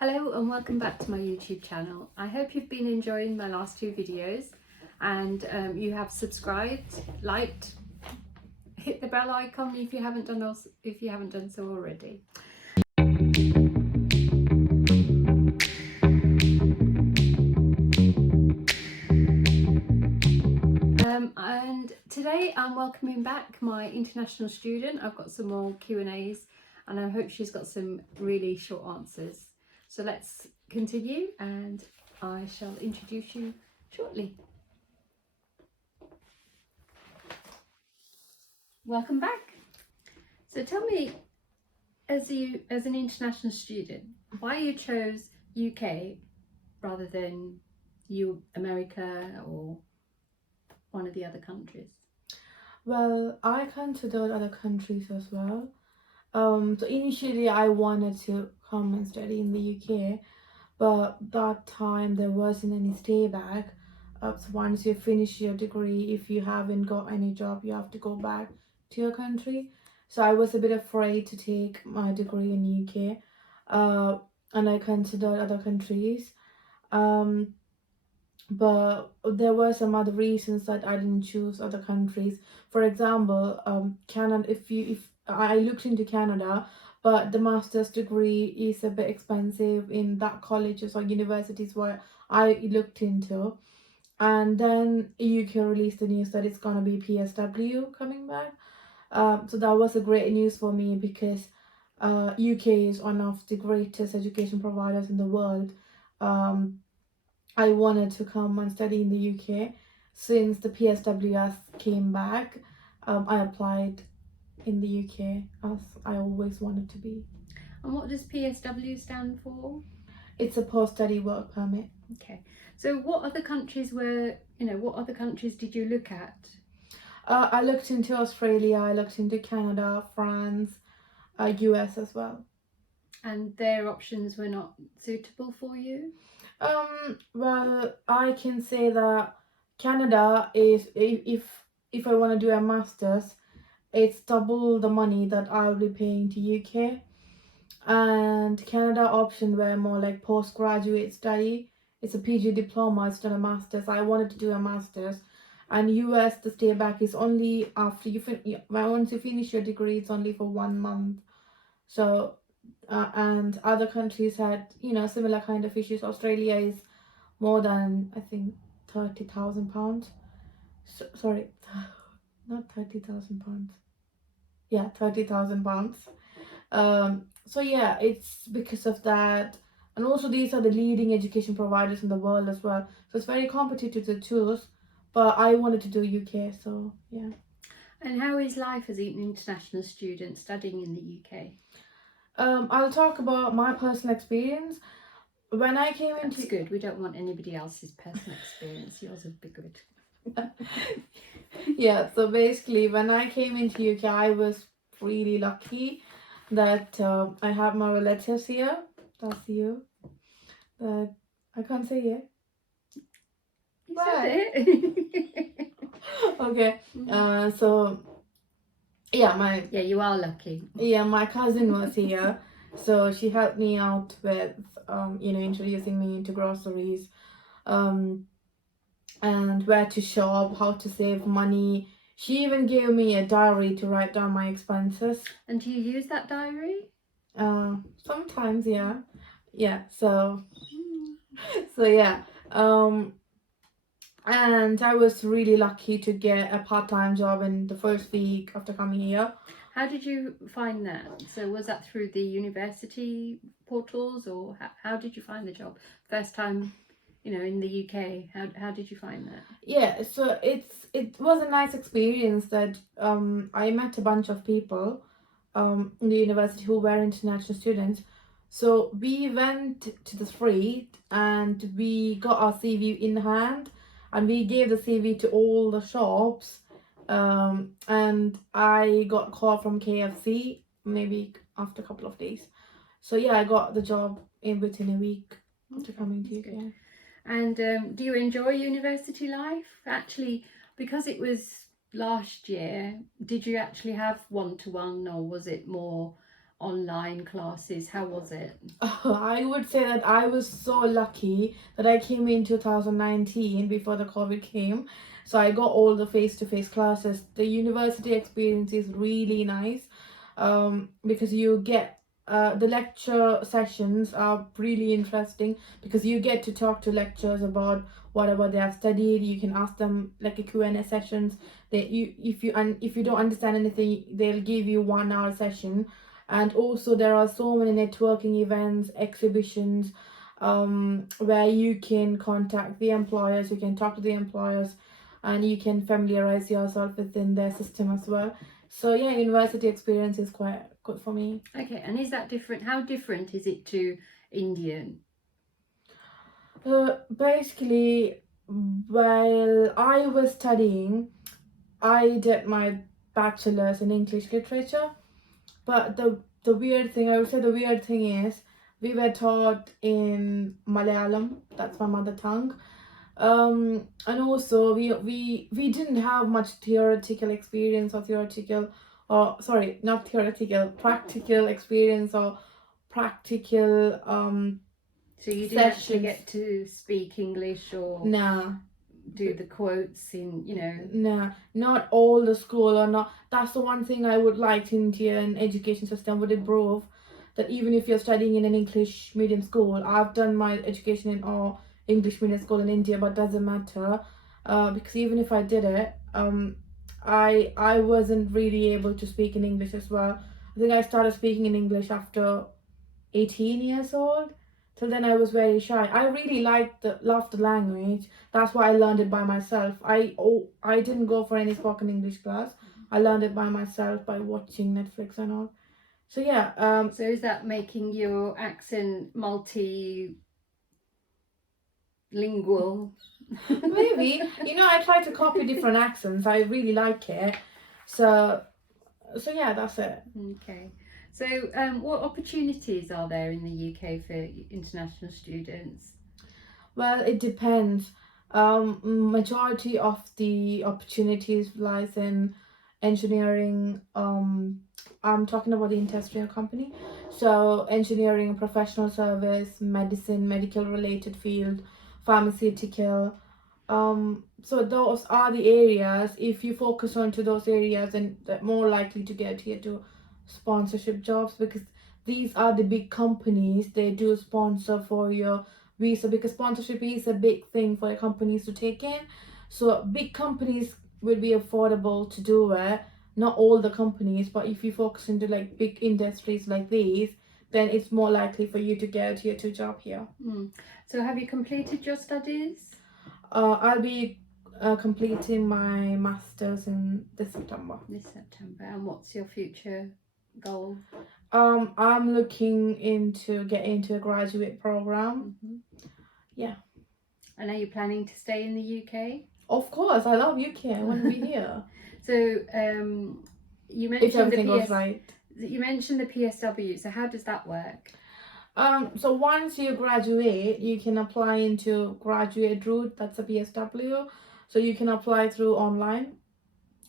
Hello and welcome back to my YouTube channel. I hope you've been enjoying my last two videos and you have subscribed, liked, hit the bell icon if you haven't done so already. And today I'm welcoming back my international student. I've got some more Q&As and I hope she's got some really short answers. So let's continue and I shall introduce you shortly. Welcome back. So tell me, as an international student, why you chose UK rather than America or one of the other countries? Well, I considered other countries as well. So initially I wanted to come and study in the UK, but that time there wasn't any stay back. So once you finish your degree, if you haven't got any job, you have to go back to your country. So I was a bit afraid to take my degree in UK, and I considered other countries. Um, but there were some other reasons that I didn't choose other countries. For example, Canada. If I looked into Canada, but the master's degree is a bit expensive in that colleges or universities where I looked into. And then UK released the news that it's gonna be PSW coming back. So that was a great news for me because UK is one of the greatest education providers in the world. Um, I wanted to come and study in the UK. Since the PSWS came back, I applied in the UK as I always wanted to be. And what does PSW stand for? It's a post-study work permit. Okay. So what other countries did you look at? I looked into Australia, I looked into Canada, France, US as well. And their options were not suitable for you? Well, I can say that Canada is, if I want to do a master's, it's double the money that I'll be paying to UK. And Canada option were more like postgraduate study. It's a PG diploma, it's not a master's. I wanted to do a master's. And US, the stay back is only after once you finish your degree, it's only for 1 month. So and other countries had similar kind of issues. Australia is more than, I think, £30,000. Sorry, not £30,000. Yeah, £30,000. So yeah, it's because of that. And also these are the leading education providers in the world as well. So it's very competitive to choose. But I wanted to do UK, so yeah. And how is life as an international student studying in the UK? I'll talk about my personal experience. When I came into... That's good. We don't want anybody else's personal experience. Yours would be good. Yeah, so basically when I came into UK, I was really lucky that I have my relatives here. That's you. That I can't say it. You said it. Okay. So yeah, you are lucky. Yeah, my cousin was here, so she helped me out with introducing me into groceries, and where to shop, how to save money. She even gave me a diary to write down my expenses. And do you use that diary? Sometimes, yeah. So yeah. And I was really lucky to get a part-time job in the first week after coming here. How did you find that? So was that through the university portals, or how did you find the job? First time, in the UK. How did you find that? Yeah, so it was a nice experience that I met a bunch of people in the university who were international students. So we went to the street and we got our CV in hand and we gave the CV to all the shops. And I got a call from KFC maybe after a couple of days. So yeah, I got the job within a week after coming to UK. And do you enjoy university life? Actually, because it was last year, did you actually have one-to-one, or was it more online classes? How was it? I would say that I was so lucky that I came in 2019 before the COVID came. So I got all the face-to-face classes. The university experience is really nice, because you get the lecture sessions are really interesting because you get to talk to lecturers about whatever they have studied. You can ask them like a Q&A sessions. If you don't understand anything, they'll give you 1 hour session. And also there are so many networking events, exhibitions, where you can contact the employers, you can talk to the employers, and you can familiarize yourself within their system as well. So yeah, university experience is quite good for me. Okay, and is that different? How different is it to Indian? Basically, while I was studying, I did my bachelor's in English literature. But the weird thing, I would say the weird thing is we were taught in Malayalam, that's my mother tongue. And also we didn't have much theoretical experience or not theoretical, practical experience or practical So you didn't actually sessions. get to speak English or Nah. do the quotes in, you know. Nah, not all the school or not. That's the one thing I would like Indian education system would improve. That even if you're studying in an English medium school, I've done my education in all English medium school in India, but doesn't matter, because even if I did it, I wasn't really able to speak in English as well. I think I started speaking in English after 18 years old. Till then I was very shy. I really loved the language. That's why I learned it by myself. I didn't go for any spoken English class. I learned it by myself by watching Netflix and all. So yeah, So is that making your accent multilingual? maybe, I try to copy different accents. I really like it. So yeah, that's it. Okay. So what opportunities are there in the UK for international students? Well, it depends. Majority of the opportunities lies in engineering. I'm talking about the industrial company. So engineering, professional service, medicine, medical related field, pharmaceutical. So those are the areas. If you focus on to those areas, then they're more likely to get here to sponsorship jobs because these are the big companies. They do sponsor for your visa because sponsorship is a big thing for companies to take in. So big companies will be affordable to do it. Not all the companies, but if you focus into like big industries like these, then it's more likely for you to get your to job here. So have you completed your studies? I'll be completing my masters in this September. And what's your future goal? I'm looking into getting into a graduate program. Yeah. And are you planning to stay in the UK? Of course, I love UK. I want to be here. So you mentioned if everything goes right. You mentioned the PSW. So how does that work? So once you graduate, you can apply into graduate route. That's a PSW. So you can apply through online,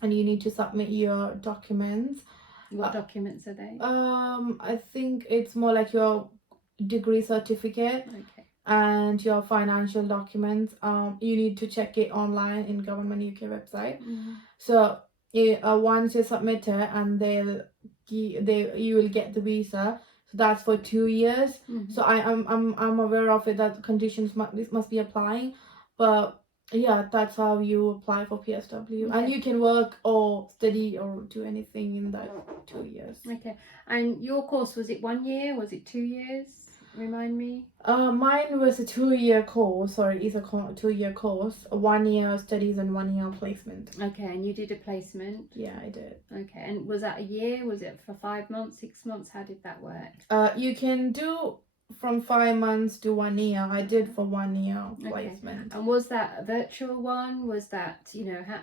and you need to submit your documents. What documents are they? I think it's more like your degree certificate. Okay. And your financial documents. You need to check it online in Government UK website. So once you submit it, and you will get the visa. So that's for 2 years. So I'm aware of it that conditions must be applying, but yeah, that's how you apply for PSW. And you can work or study or do anything in that 2 years. Okay. And your course, was it 1 year? Was it 2 years? Remind me. Mine was a 2-year course. Sorry, it's a 2-year course. 1 year studies and 1 year placement. Okay, and you did a placement? Yeah, I did. Okay, and was that a year? Was it for 5 months, 6 months? How did that work? You can do from 5 months to 1 year. I did for 1 year placement. Okay. And was that a virtual one? Was that,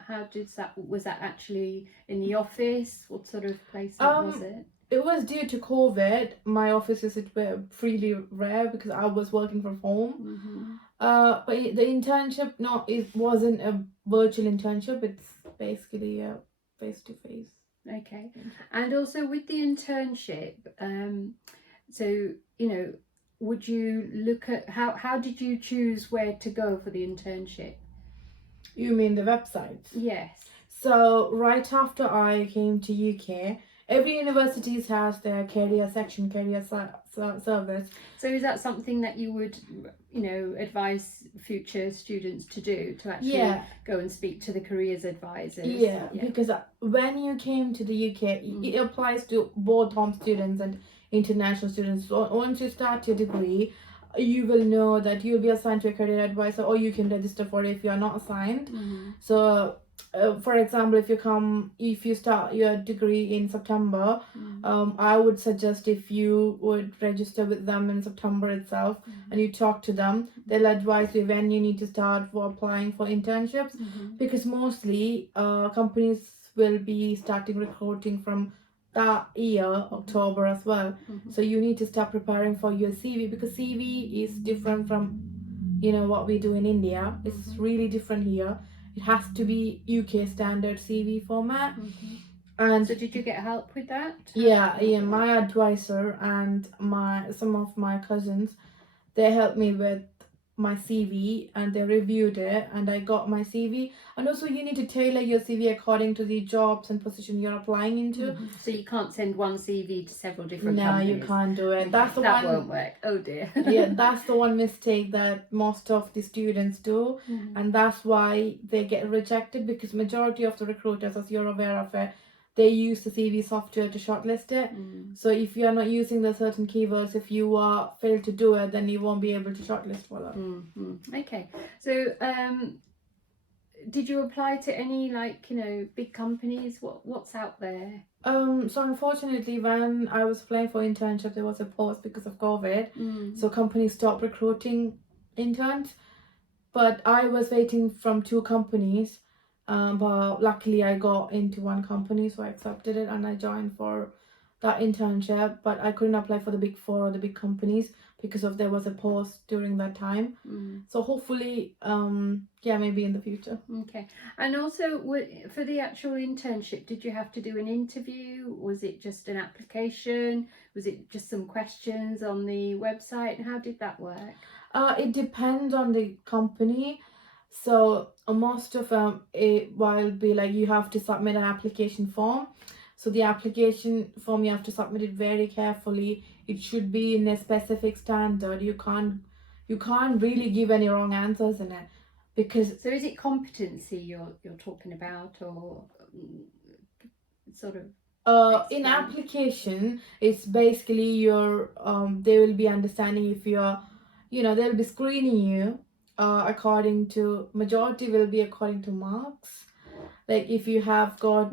how did that, was that actually in the office? What sort of placement was it? It was due to COVID. My offices were really rare because I was working from home. But the internship, it wasn't a virtual internship. It's basically a face-to-face. Okay. And also with the internship, so, you know, would you look at how did you choose where to go for the internship? You mean the websites? Yes. So right after I came to UK, every university has their career section, service. So is that something that you would, you know, advise future students to do, to actually Yeah, go and speak to the careers advisors? yeah, because when you came to the UK, it applies to both home students and international students. So once you start your degree, you will know that you'll be assigned to a career advisor, or you can register for it if you are not assigned. So for example, if you start your degree in September, I would suggest if you would register with them in September itself, and you talk to them, they'll advise you when you need to start for applying for internships, because mostly companies will be starting recruiting from that year, October as well. So you need to start preparing for your CV, because CV is different from what we do in India. It's really different here. It has to be UK standard CV format. And so did you get help with that? yeah, my advisor and some of my cousins, they helped me with my CV, and they reviewed it, and I got my CV. And also you need to tailor your CV according to the jobs and position you're applying into. So you can't send one CV to several different No, companies? you can't do it. That's the that one. won't work. Oh dear. Yeah, that's the one mistake that most of the students do, and that's why they get rejected, because majority of the recruiters, as you're aware of it, they use the CV software to shortlist it. So if you are not using the certain keywords, if you are failed to do it, then you won't be able to shortlist for that. Okay. So did you apply to any, like, big companies? What's out there? So unfortunately, when I was applying for internship, there was a pause because of COVID. So companies stopped recruiting interns. But I was waiting from 2 companies. But luckily I got into one company, so I accepted it and I joined for that internship. But I couldn't apply for the big 4 or the big companies because there was a pause during that time. So hopefully, maybe in the future. Okay. And also, for the actual internship, did you have to do an interview? Was it just an application? Was it just some questions on the website? How did that work? It depends on the company. So most of them, it will be like you have to submit an application form. So the application form, you have to submit it very carefully. It should be in a specific standard. You can't really give any wrong answers in it, because. So is it competency you're talking about, or sort of? In application, it's basically your they will be understanding if you're, they'll be screening you according to, majority will be according to marks. Like if you have got.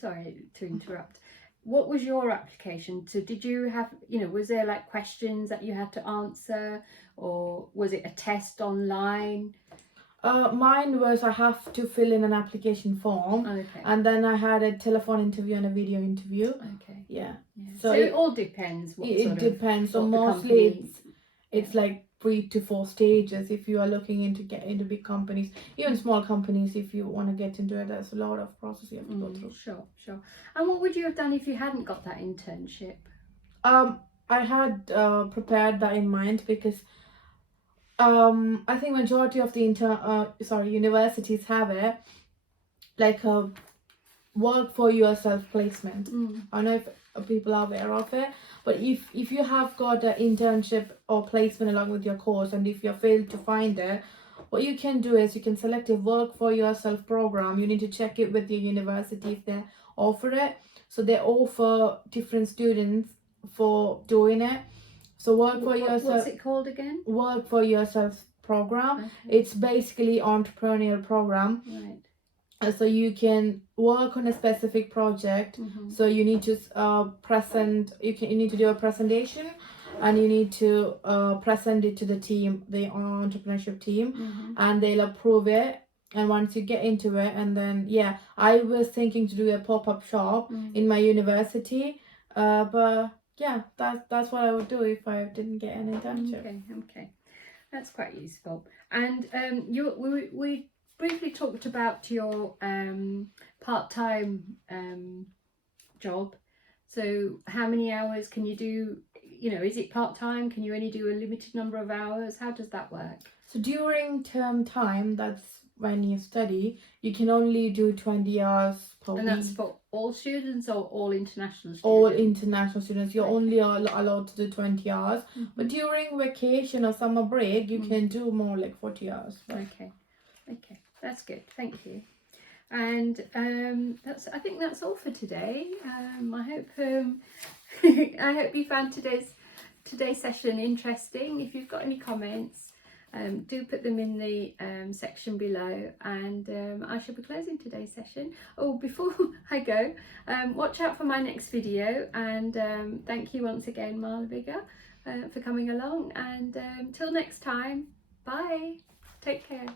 Sorry to interrupt. What was your application? So did you have, was there like questions that you had to answer, or was it a test online? Mine was, I have to fill in an application form. Okay. And then I had a telephone interview and a video interview. Okay. Yeah. So it all depends. It depends. So mostly it's like 3 to 4 stages if you are looking into get into big companies. Even small companies, if you want to get into it, there's a lot of process you have to go through. Sure. And what would you have done if you hadn't got that internship? I had prepared that in mind, because I think majority of the universities have it, like a work for yourself placement. I don't know if people are aware of it, but if you have got an internship or placement along with your course, and if you failed to find it, what you can do is you can select a work for yourself program. You need to check it with your university if they offer it. So they offer different students for doing it. So What's it called again? Work for yourself program. Okay. It's basically entrepreneurial program. Right. So you can work on a specific project. So you need to you need to do a presentation, and you need to present it to the team, the entrepreneurship team, and they'll approve it. And once you get into it, and then I was thinking to do a pop-up shop in my university, but that's what I would do if I didn't get an internship. Okay, that's quite useful. And we briefly talked about your part-time job. So how many hours can you do? You know, is it part-time? Can you only do a limited number of hours? How does that work? So during term time, that's when you study, you can only do 20 hours per And week. that's for all students or all international students? All international students. You're Okay. only allowed to do 20 hours. But during vacation or summer break, you can do more, like 40 hours. Okay, that's good. Thank you. And I think that's all for today. I hope I hope you found today's session interesting. If you've got any comments, do put them in the section below, and I shall be closing today's session. Oh, before I go, watch out for my next video, and thank you once again, Malaviga, for coming along, and till next time, bye, take care.